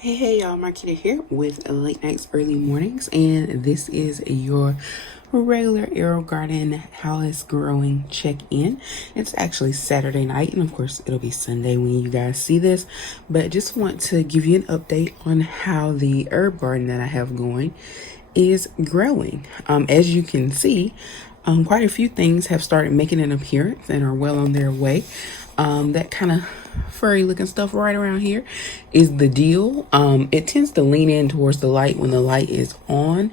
Hey y'all, Marquita here with Late Nights Early Mornings, and this is your regular Aerogarden House Growing check-in. It's actually Saturday night, and of course it'll be Sunday when you guys see this, but just want to give you an update on how the herb garden that I have going is growing. As you can see, quite a few things have started making an appearance and are well on their way. That kind of furry looking stuff right around here is the deal. It tends to lean in towards the light when the light is on.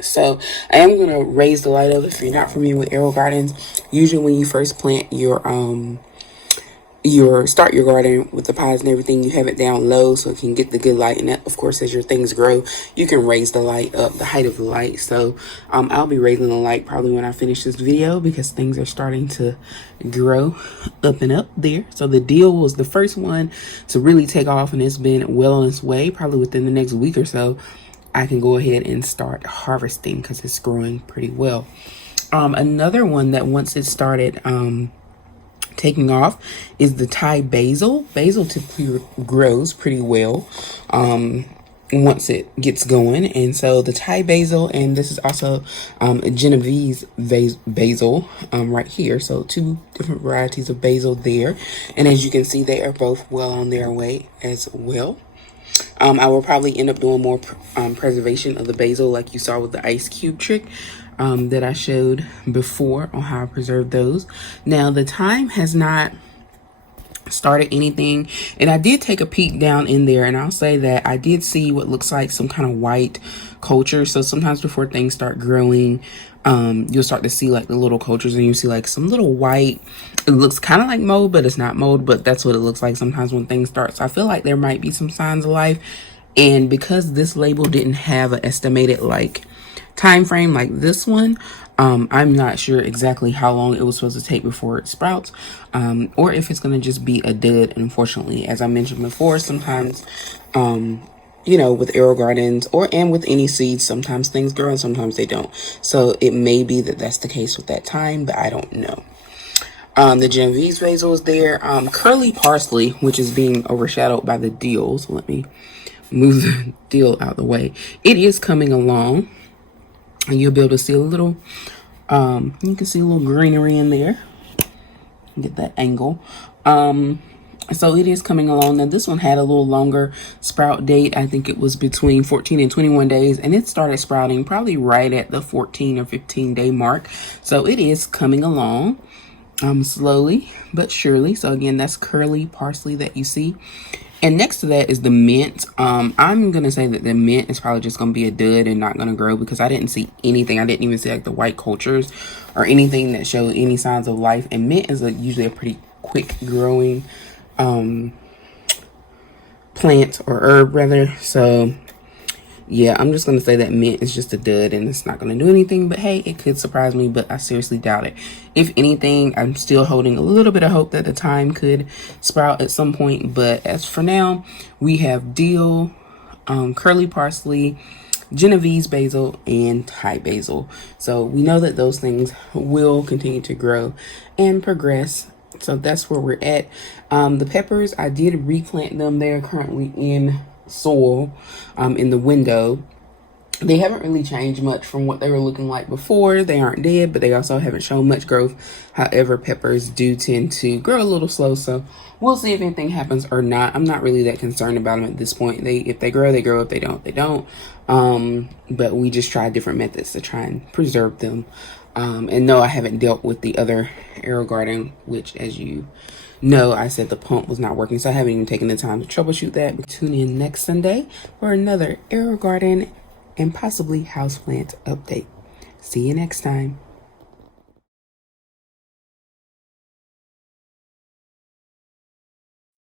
So I am going to raise the light up. If you're not familiar with Aerogardens, usually when you first plant your start your garden with the pots and everything, you have it down low so it can get the good light. And that, of course, as your things grow, you can raise the light up, the height of the light. So I'll be raising the light probably when I finish this video, because things are starting to grow up and up there. So the deal was the first one to really take off, and it's been well on its way. Probably within the next week or so, I can go ahead and start harvesting because it's growing pretty well. Another one that once it started taking off is the Thai basil. Basil typically grows pretty well once it gets going, and so the Thai basil, and this is also a Genovese basil right here. So two different varieties of basil there, and as you can see, they are both well on their way as well. I will probably end up doing more preservation of the basil, like you saw with the ice cube trick that I showed before on how I preserve those. Now, the thyme has not started anything, and I did take a peek down in there, and I'll say that I did see what looks like some kind of white culture. So sometimes before things start growing, you'll start to see like the little cultures, and you see like some little white, it looks kind of like mold, but it's not mold, but that's what it looks like sometimes when things start. So I feel like there might be some signs of life, and because this label didn't have an estimated like time frame like this one, I'm not sure exactly how long it was supposed to take before it sprouts, or if it's going to just be a dud. And unfortunately, as I mentioned before, sometimes you know, with Aerogardens and with any seeds, sometimes things grow and sometimes they don't. So it may be that that's the case with that time, but I don't know. The Genovese basil is there. Curly parsley, which is being overshadowed by the deal. So let me move the deal out the way. It is coming along, and you'll be able to see a little, you can see a little greenery in there. Get that angle. So it is coming along. Now, this one had a little longer sprout date. I think it was between 14 and 21 days, and it started sprouting probably right at the 14 or 15 day mark. So it is coming along slowly but surely. So again, that's curly parsley that you see. And next to that is the mint. I'm going to say that the mint is probably just going to be a dud and not going to grow, because I didn't see anything. I didn't even see like the white cultures or anything that showed any signs of life. And mint is usually a pretty quick growing plant, or herb rather. So yeah, I'm just going to say that mint is just a dud and it's not going to do anything. But hey, it could surprise me, but I seriously doubt it. If anything, I'm still holding a little bit of hope that the thyme could sprout at some point. But as for now, we have dill, curly parsley, Genovese basil, and Thai basil. So we know that those things will continue to grow and progress. So that's where we're at. The peppers, I did replant them. They're currently in soil in the window. They haven't really changed much from what they were looking like before. They aren't dead, but they also haven't shown much growth. However, peppers do tend to grow a little slow, so we'll see if anything happens or not. I'm not really that concerned about them at this point. If they grow, they grow. If they don't, they don't. But we just try different methods to try and preserve them. And no, I haven't dealt with the other Aerogarden, which, as you know, I said the pump was not working, so I haven't even taken the time to troubleshoot that. But tune in next Sunday for another Aerogarden and possibly houseplant update. See you next time.